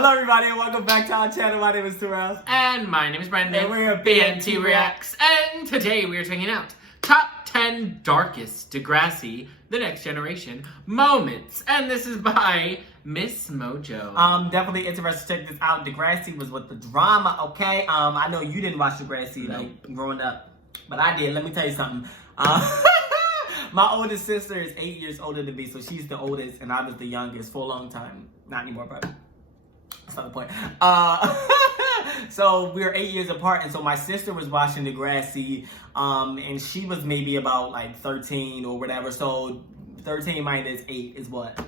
Hello everybody and welcome back to our channel. My name is Terrell. And my name is Brendan. And we're BNT Reacts. And today we are checking out Top 10 Darkest Degrassi, The Next Generation Moments. And this is by MsMojo. Definitely interested to check this out. Degrassi was with the drama, okay? I know you didn't watch Degrassi like growing up, but I did. Let me tell you something. My oldest sister is 8 years older than me, so she's the oldest, and I was the youngest for a long time. Not anymore, but that's not the point. So we were 8 years apart, and so my sister was watching Degrassi, and she was maybe about like 13 or whatever. So 13 minus 8 is what?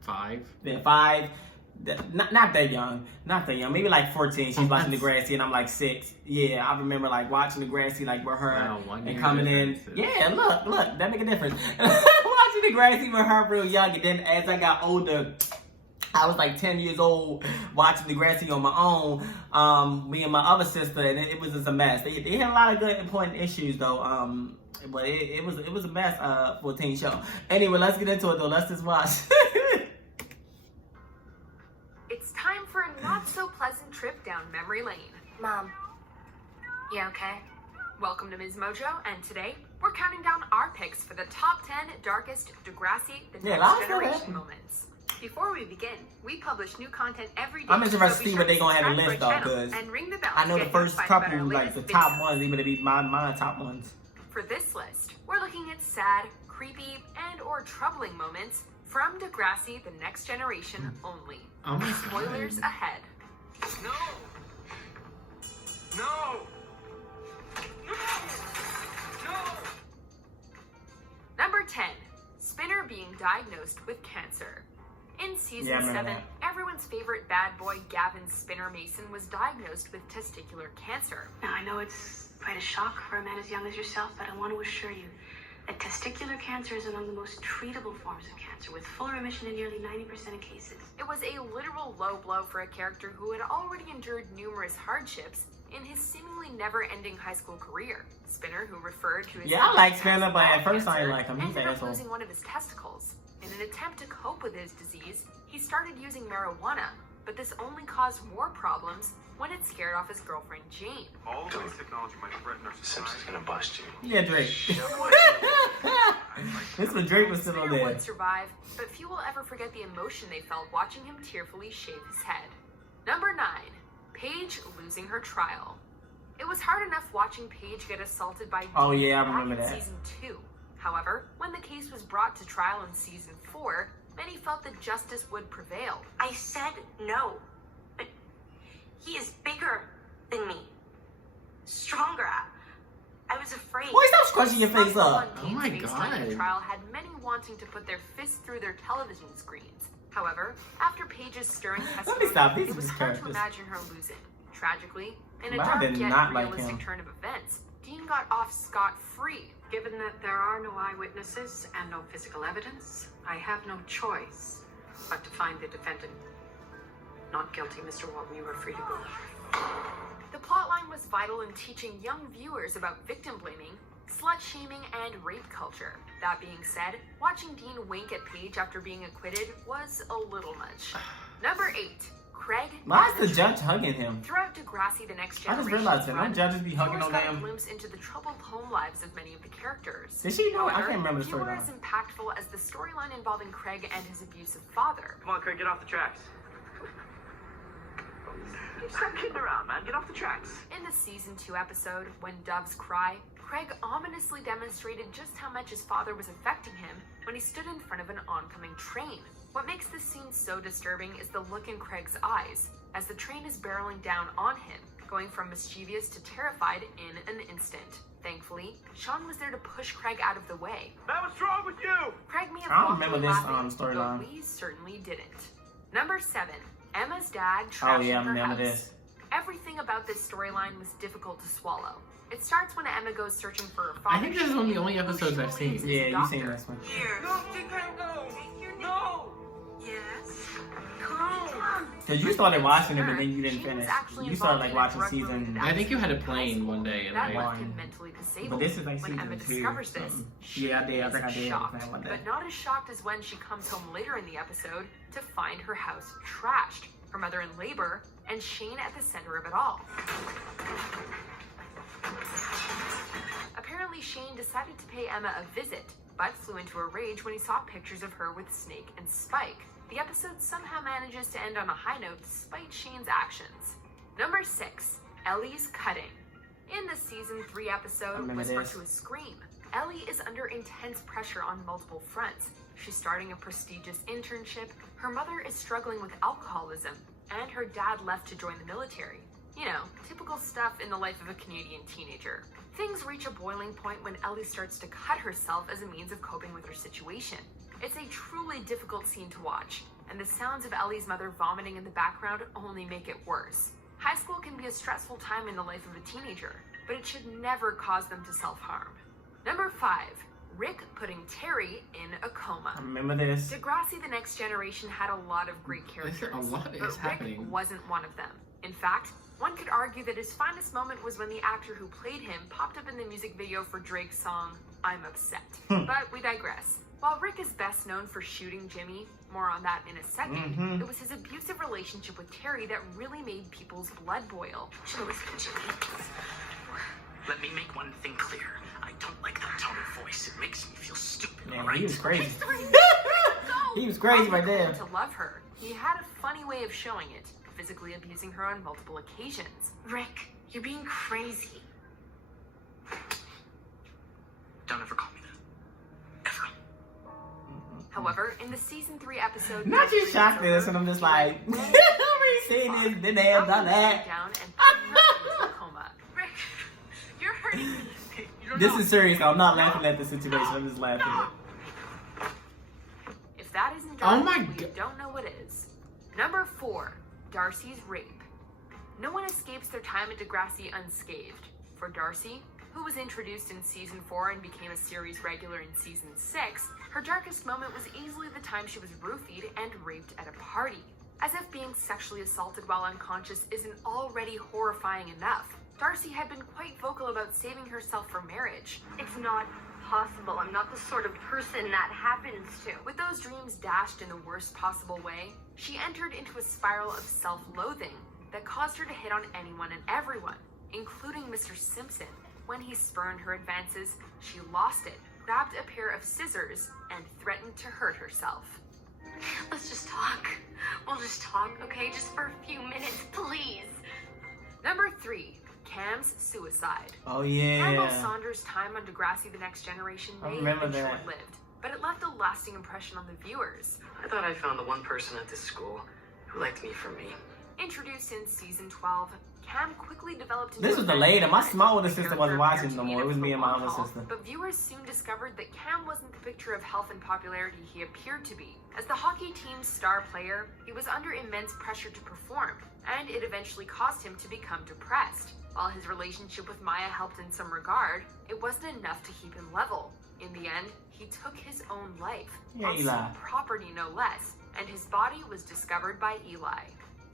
5. Yeah, 5. Not that young. Not that young. Maybe like 14. She's watching Degrassi and I'm like 6. Yeah, I remember like watching Degrassi like with her and coming in. Yeah, look, that make a difference. Watching Degrassi with her real young, and then as I got older, I was like 10 years old watching Degrassi on my own. Me and my other sister, and it was just a mess. They had a lot of good important issues though. But it was a mess for a teen show. Anyway, let's get into it though. Let's just watch. It's time for a not-so-pleasant trip down memory lane. Mom, you okay? Welcome to MsMojo, and today we're counting down our picks for the top 10 darkest Degrassi, the Next Generation moments. Before we begin, we publish new content every day. I'm interested to see what they're going to have to list though, because I know the first couple, like the top ones, even to be my top ones. For this list, we're looking at sad, creepy, and or troubling moments from Degrassi, the Next Generation only. Oh my Spoilers God. ahead. No! No! No! No! Number 10, Spinner being diagnosed with cancer. In season 7, everyone's favorite bad boy Gavin Spinner Mason was diagnosed with testicular cancer. Now, I know it's quite a shock for a man as young as yourself, but I want to assure you that testicular cancer is among the most treatable forms of cancer, with full remission in nearly 90% of cases. It was a literal low blow for a character who had already endured numerous hardships in his seemingly never-ending high school career. Spinner, who referred to his I like Spinner, but at first I didn't like him. He's an ended up asshole. losing one of his testicles. In an attempt to cope with his disease, he started using marijuana, but this only caused more problems when it scared off his girlfriend Jane. All this technology might threaten our society. Simpson's gonna bust you. Yeah, Drake. This was Drake was still on Spinner there. would survive, but few will ever forget the emotion they felt watching him tearfully shave his head. Number 9, Paige losing her trial. It was hard enough watching Paige get assaulted by Oh, Dean yeah, I back remember in that. season 2. However, when the case was brought to trial in season 4, many felt that justice would prevail. I said no, but he is bigger than me, stronger. I was afraid. Boy, stop scrunching your face up. Oh my The God. trial had many wanting to put their fists through their television screens. However, after Paige's stirring testimony, stop. These it was are hard to characters. imagine her losing. Tragically, in a But I dark did yet not like realistic him. turn of events, Dean got off scot-free. Given that there are no eyewitnesses and no physical evidence, I have no choice but to find the defendant not guilty. Mr. Walton, you are free to go. The plotline was vital in teaching young viewers about victim blaming, slut-shaming, and rape culture. That being said, watching Dean wink at Paige after being acquitted was a little much. Number 8, Craig. Why is the judge hugging him? Throughout Degrassi, the Next I just Generation realized that. Don't judges be hugging viewers no got a damn. glimpse into the troubled home lives of many of the characters. Did she know? I However, can't remember the few were storyline. as impactful as the storyline involving Craig and his abusive father. Come on, Craig, get off the tracks. Stop kidding around, man. Get off the tracks. In the season 2 episode, When Doves Cry, Craig ominously demonstrated just how much his father was affecting him when he stood in front of an oncoming train. What makes this scene so disturbing is the look in Craig's eyes as the train is barreling down on him, going from mischievous to terrified in an instant. Thankfully, Sean was there to push Craig out of the way. Man, what's wrong with you? Craig may have I don't walked remember away this, laughing, storyline. but we certainly didn't. Number 7, Emma's dad Oh trashing yeah, I her remember house. this. Everything about this storyline was difficult to swallow. It starts when Emma goes searching for her father. I think this is one of the only episodes I've seen. Yeah, you've seen this one. Here. No, take that, no. No. Yes. Come. Cause you started watching it, but then you She didn't was finish. actually You started like involved in a watching drug-related season. I think you had a accident in plane high one school. day and That I left won. him mentally disabled. But this is like when season Emma 2. discovers this, something. she Yeah, I did. I is think I did. shocked, One day. but not as shocked as when she comes home later in the episode to find her house trashed. her mother in labor, and Shane at the center of it all. Apparently, Shane decided to pay Emma a visit, but flew into a rage when he saw pictures of her with Snake and Spike. The episode somehow manages to end on a high note despite Shane's actions. Number 6, Ellie's cutting. In the season 3 episode, Whisper to a Scream, Ellie is under intense pressure on multiple fronts. She's starting a prestigious internship, her mother is struggling with alcoholism, and her dad left to join the military. You know, typical stuff in the life of a Canadian teenager. Things reach a boiling point when Ellie starts to cut herself as a means of coping with her situation. It's a truly difficult scene to watch, and the sounds of Ellie's mother vomiting in the background only make it worse. High school can be a stressful time in the life of a teenager, but it should never cause them to self-harm. Number 5, Rick putting Terry in a coma. I remember this. Degrassi: The Next Generation had a lot of great characters, but Rick happening. wasn't one of them. In fact, one could argue that his finest moment was when the actor who played him popped up in the music video for Drake's song, I'm Upset. But we digress. While Rick is best known for shooting Jimmy, more on that in a second, it was his abusive relationship with Terry that really made people's blood boil. Should listen, Jimmy. Let me make one thing clear. I don't like that tone of voice. It makes me feel stupid, Man, alright? he was crazy. Go! He was crazy right there. To love her, he had a funny way of showing it, physically abusing her on multiple occasions. Rick, you're being crazy. Don't ever call me that. Ever. However, in the season 3 episode, Not just shocked this, and I'm just like, I've already seen this, then they have done that. Down and put her into a coma. Rick, you're hurting me. Hey, you don't This know. is serious. I'm not laughing at the situation. I'm just laughing. If that isn't Oh dark, my we God. don't know what is. Number 4, Darcy's rape. No one escapes their time at Degrassi unscathed. For Darcy, who was introduced in season 4 and became a series regular in season 6, her darkest moment was easily the time she was roofied and raped at a party. As if being sexually assaulted while unconscious isn't already horrifying enough, Darcy had been quite vocal about saving herself for marriage. It's not possible. I'm not the sort of person that happens to. With those dreams dashed in the worst possible way, she entered into a spiral of self-loathing that caused her to hit on anyone and everyone, including Mr. Simpson. When he spurned her advances, she lost it, grabbed a pair of scissors, and threatened to hurt herself. Let's just talk. We'll just talk, okay? Just for a few minutes, please. Number 3, Cam's suicide. Oh, Campbell yeah. Saunders' time on Degrassi: The Next Generation I may remember have been that. short-lived, but it left a lasting impression on the viewers. I thought I found the one person at this school who liked me for me. Introduced in season 12, Cam quickly developed into This a was the fan later. My favorite. small older The sister character wasn't watching appeared no to be more. It in was it me for and my long older haul, sister. But viewers soon discovered that Cam wasn't the picture of health and popularity he appeared to be. As the hockey team's star player, he was under immense pressure to perform, and it eventually caused him to become depressed. While his relationship with Maya helped in some regard, it wasn't enough to keep him level. In the end, he took his own life, Yeah, on Eli. school property no less, and his body was discovered by Eli.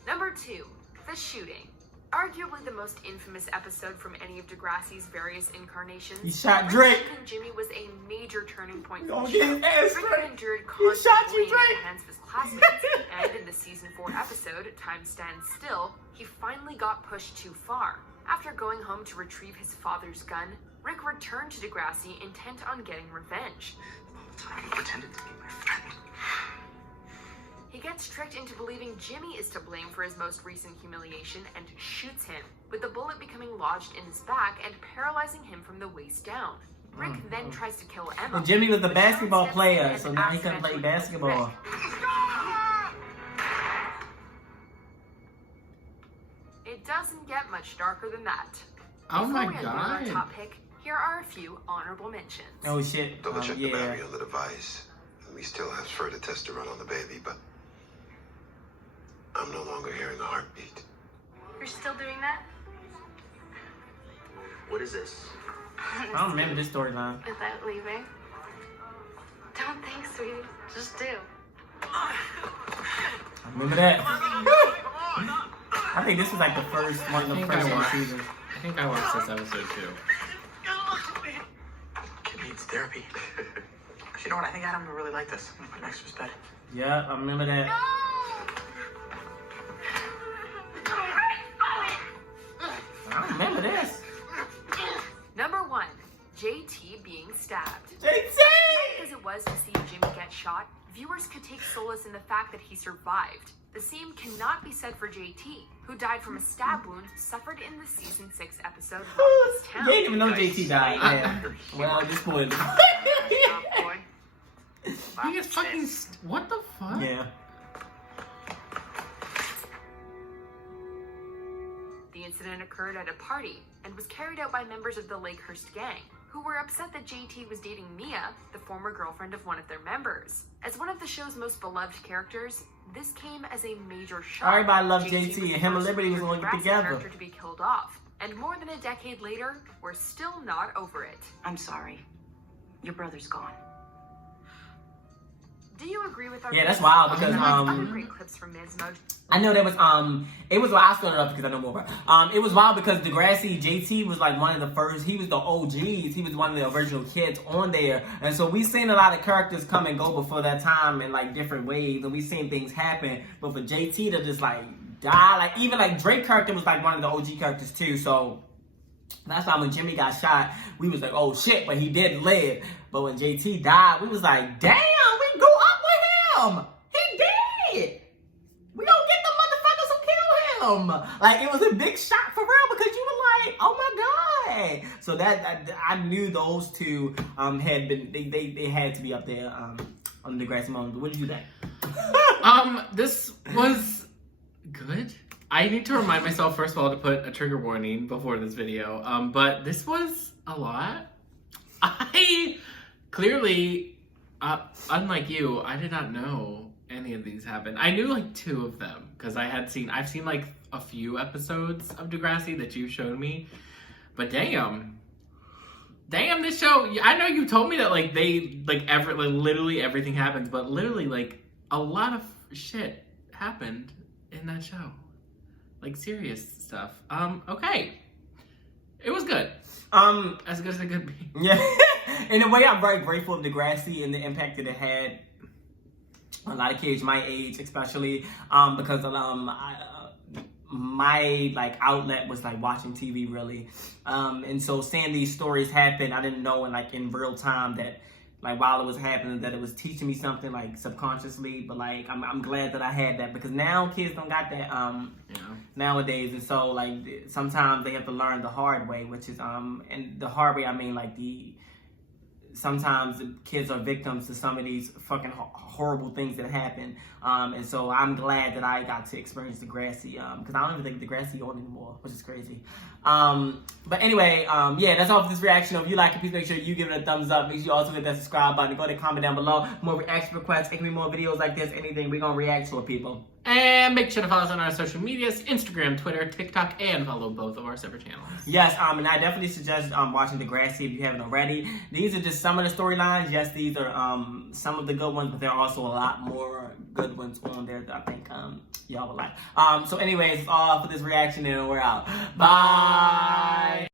Number 2, the shooting. Arguably the most infamous episode from any of Degrassi's various incarnations. He shot Rick Drake. shooting Jimmy was a major turning point He for gonna the get show. his ass Rick right. had endured He constant shot you, bullying at Drake. the hands of his classmates, and in the season 4 episode, Time Stands Still, he finally got pushed too far. After going home to retrieve his father's gun, Rick returned to Degrassi intent on getting revenge. All the time he pretended to be my friend. He gets tricked into believing Jimmy is to blame for his most recent humiliation and shoots him, with the bullet becoming lodged in his back and paralyzing him from the waist down. Rick then tries to kill Emma. And Jimmy was the but basketball Sharon steps in player, and so now he couldn't play accidentally kills basketball. Rick. It doesn't get much darker than that. Oh my Before we unveil our God. top pick, here are a few honorable mentions. Oh shit. Double check the Yeah. battery on the device. And we still have further tests to run on the baby, but I'm no longer hearing a heartbeat. You're still doing that? What is this? I don't remember this storyline. Without leaving? Don't think, sweetie. Just do. I remember that. I think this was like the first one of the I first think I watched. seasons. I think I watched this episode too. Kid needs therapy. You know what? I think Adam will really like this. I'm gonna put it next to his bed. Yeah, I remember that. I don't remember this. Number 1, JT being stabbed. JT! As it was to see Jimmy get shot, viewers could take solace in the fact that he survived. The same cannot be said for JT, who died from a stab wound suffered in the season 6 episode Rock's Town. You didn't even know JT died. Yeah. Well, just spoiled it. He gets fucking. What the fuck? Yeah. The incident occurred at a party and was carried out by members of the Lakehurst gang, who were upset that JT was dating Mia, the former girlfriend of one of their members. As one of the show's most beloved characters, this came as a major shock. Everybody loves JT, was and the him and first Liberty was going to get Degrassi together. character to be killed off, and more than a decade later, we're still not over it. I'm sorry. Your brother's gone. Do you agree with our? Yeah, that's wild because other great clips from MsMojo. I know there was it was I started up because I know more. It was wild because Degrassi JT was like one of the first. He was the OGs. He was one of the original kids on there, and so we seen a lot of characters come and go before that time in like different ways, and we seen things happen. But for JT to just like die, like even like Drake character was like one of the OG characters too. So that's why when Jimmy got shot, we was like, oh shit, but he did live. But when JT died, we was like, damn, we go up with him. He did. We gonna get the motherfuckers who killed him. Like, it was a big shock for real because you were like, oh my God. So that I knew those two had been, they had to be up there on the Degrassi moment. What did you think? This was good. I need to remind myself, first of all, to put a trigger warning before this video. But this was a lot. I clearly, unlike you, I did not know any of these happened. I knew like 2 of them because I've seen like a few episodes of Degrassi that you showed me. But damn, this show. I know you told me that like literally everything happens, but literally like a lot of shit happened in that show. Like serious stuff. Okay. It was good. As good as it could be. Yeah. In a way, I'm very grateful of Degrassi and the impact that it had on a lot of kids my age, especially because my like outlet was like watching TV really, and so seeing these stories happen, I didn't know in real time that like while it was happening that it was teaching me something like subconsciously. But like I'm glad that I had that because now kids don't got that nowadays, and so like sometimes they have to learn the hard way, which is and the hard way I mean like sometimes the kids are victims to some of these fucking horrible things that happen. And so I'm glad that I got to experience Degrassi because I don't even think Degrassi on anymore, which is crazy. But anyway, yeah, that's all for this reaction. If you like it, please make sure you give it a thumbs up. Make sure you also hit that subscribe button. Go ahead and comment down below. More reaction requests. It can be more videos like this. Anything, we're going to react to it, people. And make sure to follow us on our social medias, Instagram, Twitter, TikTok, and follow both of our separate channels. Yes, and I definitely suggest watching Degrassi if you haven't already. These are just some of the storylines. Yes, these are some of the good ones, but there are also a lot more good ones on there that I think y'all will like. So anyways, that's all for this reaction, and we're out. Bye!